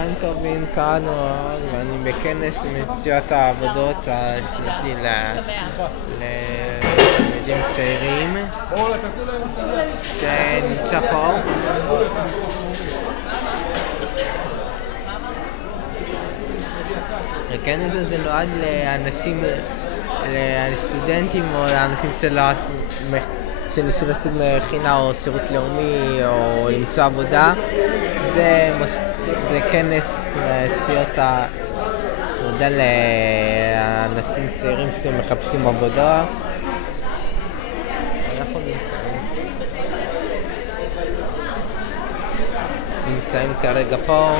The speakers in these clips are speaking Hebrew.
צהריים טובים, כאן אור, ואני בכנס למציאת העבודות השנתי לתלמידים צעירים שנמצא פה. הכנס הזה נועד לסטודנטים או לאנשים שניסו מכינה או שירות לאומי או למצוא עבודה. זה כנס מציאת העבודה לאנשים צעירים שמחפשים עבודה. אנחנו נמצאים כרגע פה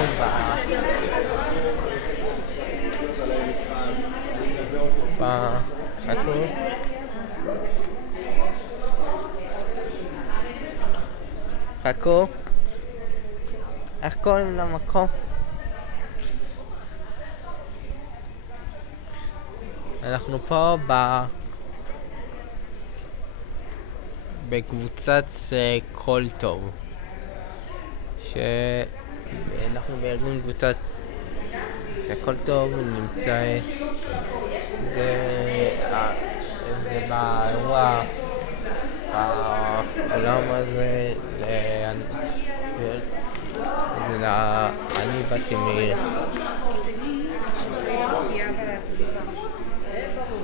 חכו, איך קוראים למקום? אנחנו פה בקבוצת כל טוב, שאנחנו בארגון קבוצת כל טוב נמצא זה באירוע בעולם הזה. אני באתי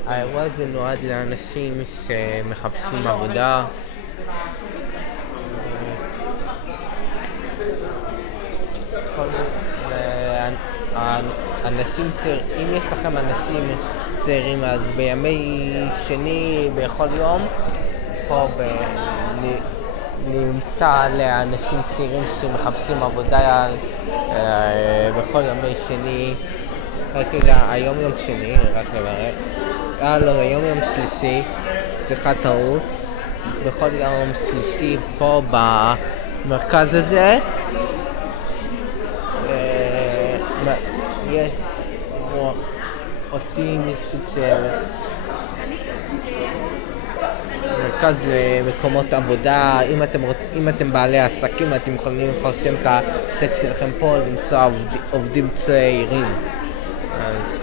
האירוע הזה נועד לאנשים שמחפשים עבודה. אנשים צעירים, אם יש לכם אנשים צעירים, אז בימי שני בכל יום פה נמצא לאנשים צעירים שמחפשים עבודה בכל ימי שני. רק רגע, היום יום שני, רק לברר. לא, היום יום שלישי, סליחה טעות. בכל יום שלישי פה במרכז הזה יש עושים סוג של מרכז למקומות עבודה. אם אתם בעלי עסקים, אתם יכולים לפרסם את העסק שלכם פה, למצוא עובדים צעירים. אז